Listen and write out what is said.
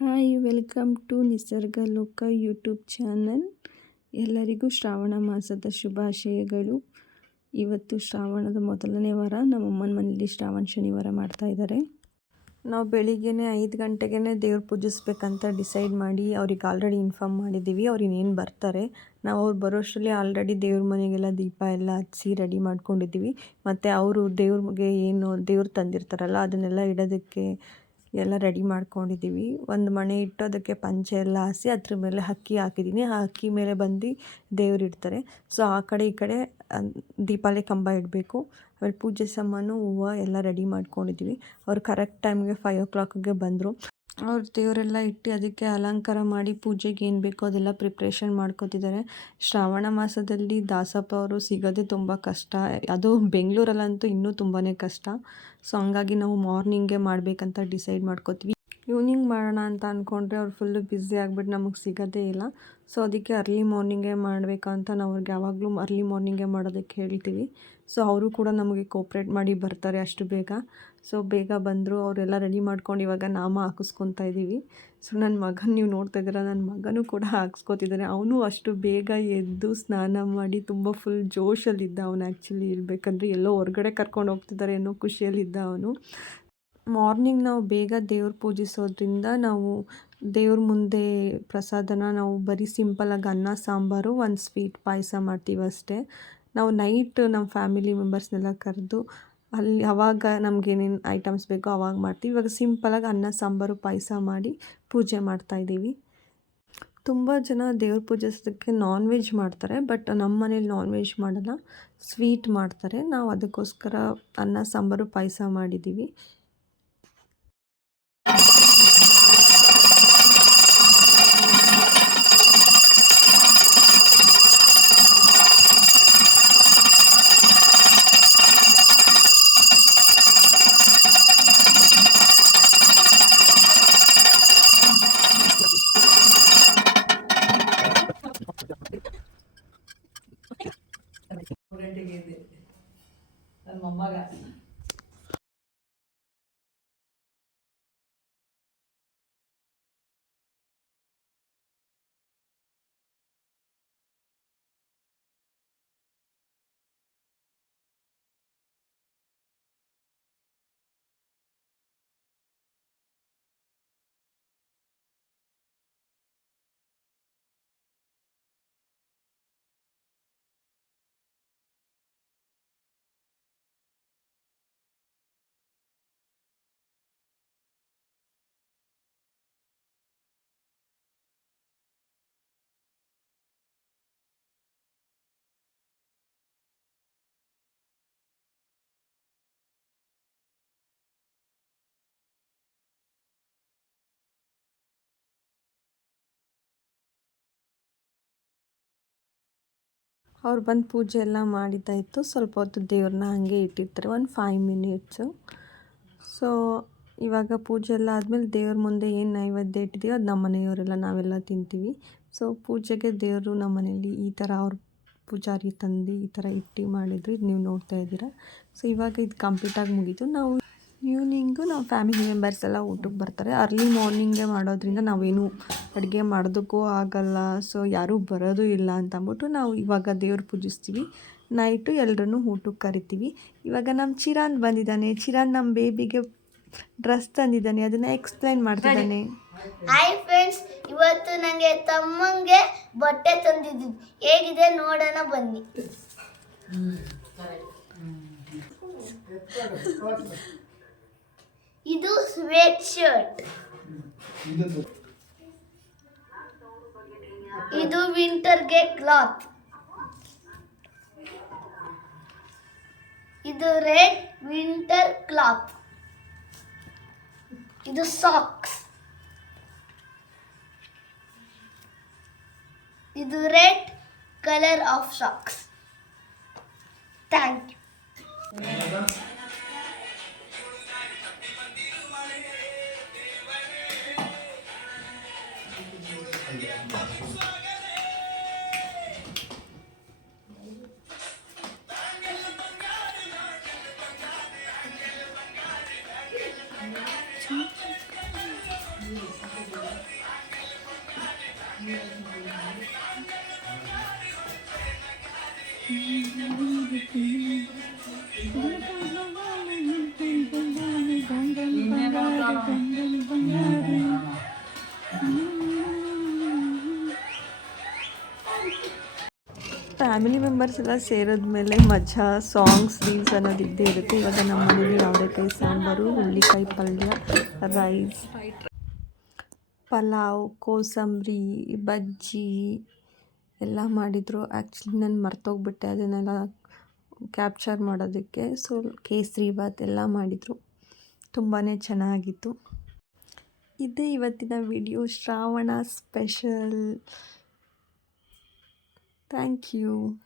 Hi, welcome to ನಿಸರ್ಗ ಲೋಕ YouTube channel. ಎಲ್ಲರಿಗೂ ಶ್ರಾವಣ ಮಾಸದ ಶುಭಾಶಯಗಳು. ಇವತ್ತು ಶ್ರಾವಣದ ಮೊದಲನೇ ವಾರ. ನಮ್ಮಮ್ಮನ ಮನೇಲಿ ಶ್ರಾವಣ ಶನಿವಾರ ಮಾಡ್ತಾಯಿದ್ದಾರೆ. ನಾವು ಬೆಳಿಗ್ಗೆನೇ 5 ಗಂಟೆಗೆ ದೇವ್ರು ಪೂಜಿಸ್ಬೇಕಂತ ಡಿಸೈಡ್ ಮಾಡಿ ಅವ್ರಿಗೆ ಆಲ್ರೆಡಿ ಇನ್ಫಾರ್ಮ್ ಮಾಡಿದ್ದೀವಿ. ಅವ್ರು ಇನ್ನೇನು ಬರ್ತಾರೆ. ನಾವು ಅವ್ರು ಬರೋಷ್ಟರಲ್ಲಿ ಆಲ್ರೆಡಿ ದೇವ್ರ ಮನೆಗೆಲ್ಲ ದೀಪ ಎಲ್ಲ ಹಚ್ಚಿ ರೆಡಿ ಮಾಡ್ಕೊಂಡಿದ್ದೀವಿ. ಮತ್ತು ಅವರು ದೇವ್ರಿಗೆ ಏನು ದೇವ್ರು ತಂದಿರ್ತಾರಲ್ಲ ಅದನ್ನೆಲ್ಲ ಇಡೋದಕ್ಕೆ ಎಲ್ಲ ರೆಡಿ ಮಾಡ್ಕೊಂಡಿದ್ದೀವಿ. ಒಂದು ಮಣೆ ಇಟ್ಟು ಅದಕ್ಕೆ ಪಂಚೆ ಎಲ್ಲ ಹಾಸಿ ಅದ್ರ ಮೇಲೆ ಅಕ್ಕಿ ಹಾಕಿದ್ದೀನಿ. ಆ ಅಕ್ಕಿ ಮೇಲೆ ಬಂದು ದೇವ್ರು ಇಡ್ತಾರೆ. ಸೊ ಆ ಕಡೆ ಈ ಕಡೆ ದೀಪಾವಳಿ ಕಂಬ ಇಡಬೇಕು. ಆಮೇಲೆ ಪೂಜೆ ಸಾಮಾನು ಹೂವು ಎಲ್ಲ ರೆಡಿ ಮಾಡ್ಕೊಂಡಿದ್ದೀವಿ. ಅವ್ರು ಕರೆಕ್ಟ್ ಟೈಮ್ಗೆ 5 o'clockಗೆ ಬಂದರು. ಅವ್ರು ದೇವರೆಲ್ಲ ಇಟ್ಟು ಅದಕ್ಕೆ ಅಲಂಕಾರ ಮಾಡಿ ಪೂಜೆಗೆ ಏನು ಬೇಕೋ ಅದೆಲ್ಲ ಪ್ರಿಪ್ರೇಷನ್ ಮಾಡ್ಕೋತಿದ್ದಾರೆ. ಶ್ರಾವಣ ಮಾಸದಲ್ಲಿ ದಾಸಪ್ಪ ಅವರು ಸಿಗೋದೇ ತುಂಬ ಕಷ್ಟ. ಅದು ಬೆಂಗಳೂರಲ್ಲಂತೂ ಇನ್ನೂ ತುಂಬಾ ಕಷ್ಟ. ಸೊ ಹಂಗಾಗಿ ನಾವು ಮಾರ್ನಿಂಗೇ ಮಾಡಬೇಕಂತ ಡಿಸೈಡ್ ಮಾಡ್ಕೋತೀವಿ. ಈವ್ನಿಂಗ್ ಮಾಡೋಣ ಅಂತ ಅಂದ್ಕೊಂಡ್ರೆ ಅವ್ರು ಫುಲ್ಲು ಬ್ಯುಸಿ ಆಗಿಬಿಟ್ಟು ನಮಗೆ ಸಿಗೋದೇ ಇಲ್ಲ. ಸೊ ಅದಕ್ಕೆ ಅರ್ಲಿ ಮಾರ್ನಿಂಗೇ ಮಾಡಬೇಕಂತ ನಾವು ಅವ್ರಿಗೆ ಯಾವಾಗಲೂ ಅರ್ಲಿ ಮಾರ್ನಿಂಗೇ ಮಾಡೋದಕ್ಕೆ ಹೇಳ್ತೀವಿ. ಸೊ ಅವರು ಕೂಡ ನಮಗೆ ಕೋಪ್ರೇಟ್ ಮಾಡಿ ಬರ್ತಾರೆ ಅಷ್ಟು ಬೇಗ. ಸೊ ಬೇಗ ಬಂದರು. ಅವರೆಲ್ಲ ರೆಡಿ ಮಾಡ್ಕೊಂಡು ಇವಾಗ ನಾಮ ಹಾಕಿಸ್ಕೊತಾ ಇದ್ದೀವಿ. ಸೊ ನನ್ನ ಮಗನ ನೀವು ನೋಡ್ತಾ ಇದ್ದೀರಾ, ನನ್ನ ಮಗನೂ ಕೂಡ ಹಾಕ್ಸ್ಕೊತಿದ್ದಾನೆ. ಅವನು ಅಷ್ಟು ಬೇಗ ಎದ್ದು ಸ್ನಾನ ಮಾಡಿ ತುಂಬ ಫುಲ್ ಜೋಶಲ್ಲಿದ್ದ. ಅವನು ಆ್ಯಕ್ಚುಲಿ ಇರಬೇಕಂದ್ರೆ ಎಲ್ಲೋ ಹೊರಗಡೆ ಕರ್ಕೊಂಡು ಹೋಗ್ತಿದ್ದಾರೆ ಅನ್ನೋ ಖುಷಿಯಲ್ಲಿದ್ದ ಅವನು. ಮಾರ್ನಿಂಗ್ ನಾವು ಬೇಗ ದೇವ್ರು ಪೂಜಿಸೋದ್ರಿಂದ ನಾವು ದೇವ್ರ ಮುಂದೆ ಪ್ರಸಾದನ ನಾವು ಬರೀ ಸಿಂಪಲಾಗಿ ಅನ್ನ ಸಾಂಬಾರು ಒಂದು ಸ್ವೀಟ್ ಪಾಯಸ ಮಾಡ್ತೀವಿ ಅಷ್ಟೇ. ನಾವು ನೈಟ್ ನಮ್ಮ ಫ್ಯಾಮಿಲಿ ಮೆಂಬರ್ಸ್ನೆಲ್ಲ ಕರೆದು ಅಲ್ಲಿ ಅವಾಗ ನಮಗೇನೇನು ಐಟಮ್ಸ್ ಬೇಕೋ ಅವಾಗ ಮಾಡ್ತೀವಿ. ಇವಾಗ ಸಿಂಪಲಾಗಿ ಅನ್ನ ಸಾಂಬಾರು ಪಾಯಸ ಮಾಡಿ ಪೂಜೆ ಮಾಡ್ತಾಯಿದ್ದೀವಿ. ತುಂಬ ಜನ ದೇವ್ರ ಪೂಜಿಸೋದಕ್ಕೆ ನಾನ್ ವೆಜ್ ಮಾಡ್ತಾರೆ. ಬಟ್ ನಮ್ಮ ಮನೇಲಿ ನಾನ್ ವೆಜ್ ಮಾಡೋಲ್ಲ, ಸ್ವೀಟ್ ಮಾಡ್ತಾರೆ. ನಾವು ಅದಕ್ಕೋಸ್ಕರ ಅನ್ನ ಸಾಂಬಾರು ಪಾಯಸ ಮಾಡಿದ್ದೀವಿ. ನನ್ನ ಮೊಮ್ಮಗ ಅವ್ರು ಬಂದು ಪೂಜೆ ಎಲ್ಲ ಮಾಡಿದ್ದಾಯಿತು. ಸ್ವಲ್ಪ ಹೊತ್ತು ದೇವ್ರನ್ನ ಹಾಗೆ ಇಟ್ಟಿರ್ತಾರೆ, ಒಂದು 5 minutes. ಸೊ ಇವಾಗ ಪೂಜೆ ಎಲ್ಲ ಆದಮೇಲೆ ದೇವ್ರ ಮುಂದೆ ಏನು ನೈವೇದ್ಯ ಇಟ್ಟಿದ್ದೀವಿ ಅದು ನಮ್ಮ ಮನೆಯವರೆಲ್ಲ ನಾವೆಲ್ಲ ತಿಂತೀವಿ. ಸೊ ಪೂಜೆಗೆ ದೇವರು ನಮ್ಮ ಮನೇಲಿ ಈ ಥರ ಅವ್ರ ಪೂಜಾರಿ ತಂದು ಈ ಥರ ಇಟ್ಟು ಮಾಡಿದ್ರು. ಇದು ನೀವು ನೋಡ್ತಾ ಇದ್ದೀರಾ. ಸೊ ಇವಾಗ ಇದು ಕಂಪ್ಲೀಟಾಗಿ ಮುಗೀತು. ನಾವು ಈವ್ನಿಂಗು ನಾವು ಫ್ಯಾಮಿಲಿ ಮೆಂಬರ್ಸ್ ಎಲ್ಲ ಊಟಕ್ಕೆ ಬರ್ತಾರೆ. ಅರ್ಲಿ ಮಾರ್ನಿಂಗೇ ಮಾಡೋದ್ರಿಂದ ನಾವೇನು ಅಡುಗೆ ಮಾಡೋದಕ್ಕೂ ಆಗಲ್ಲ. ಸೊ ಯಾರೂ ಬರೋದು ಇಲ್ಲ ಅಂತ ಅಂದ್ಬಿಟ್ಟು ನಾವು ಇವಾಗ ದೇವ್ರು ಪೂಜಿಸ್ತೀವಿ. ನೈಟು ಎಲ್ಲರೂ ಊಟಕ್ಕೆ ಕರಿತೀವಿ. ಇವಾಗ ನಮ್ಮ ಚಿರಾನ್ ಬಂದಿದ್ದಾನೆ. ಚಿರಾನ್ ನಮ್ಮ ಬೇಬಿಗೆ ಡ್ರೆಸ್ ತಂದಿದ್ದಾನೆ, ಅದನ್ನು ಎಕ್ಸ್ಪ್ಲೈನ್ ಮಾಡ್ತಿದ್ದಾನೆ. ಹಾಯ್ ಫ್ರೆಂಡ್ಸ್, ಇವತ್ತು ನನಗೆ ತಮ್ಮಂಗೆ ಬಟ್ಟೆ ತಂದಿದ್ದೀನಿ. ಹೇಗಿದೆ ನೋಡೋಣ ಬನ್ನಿ. ಇದು ಸ್ವೆಟ್ ಶರ್ಟ್, ಇದು ವಿಂಟರ್ಗೆ ಕ್ಲಾತ್, ಇದು ರೆಡ್ ವಿಂಟರ್ ಕ್ಲಾತ್, ಇದು ಸಾಕ್ಸ್, ಇದು red colour of socks. Thank you. Family members ಎಲ್ಲ ಸೇರಿದ್ಮೇಲೆ ಮಜಾ ಸಾಂಗ್ಸ್ ರೀಲ್ಸ್ ಅನ್ನೋದು ಇದ್ದೇ ಇರುತ್ತೆ. ಇವಾಗ ನಮ್ಮ ಮನೇಲಿ ಅವರೆಕಾಯಿ ಸಾಂಬಾರು, ಹುಳ್ಳಿಕಾಯಿ ಪಲ್ಯ, ರೈಸ್, ಪಲಾವ್, ಕೋಸಂಬರಿ, ಬಜ್ಜಿ ಎಲ್ಲ ಮಾಡಿದರು. ಆ್ಯಕ್ಚುಲಿ ನಾನು ಮರ್ತೋಗ್ಬಿಟ್ಟೆ ಅದನ್ನೆಲ್ಲ ಕ್ಯಾಪ್ಚರ್ ಮಾಡೋದಕ್ಕೆ. ಸೊ ಕೇಸರಿ ಬಾತ್ ಎಲ್ಲ ಮಾಡಿದರು. ತುಂಬಾ ಚೆನ್ನಾಗಿತ್ತು. ಇದೇ ಇವತ್ತಿನ video, Shravan special. Thank you.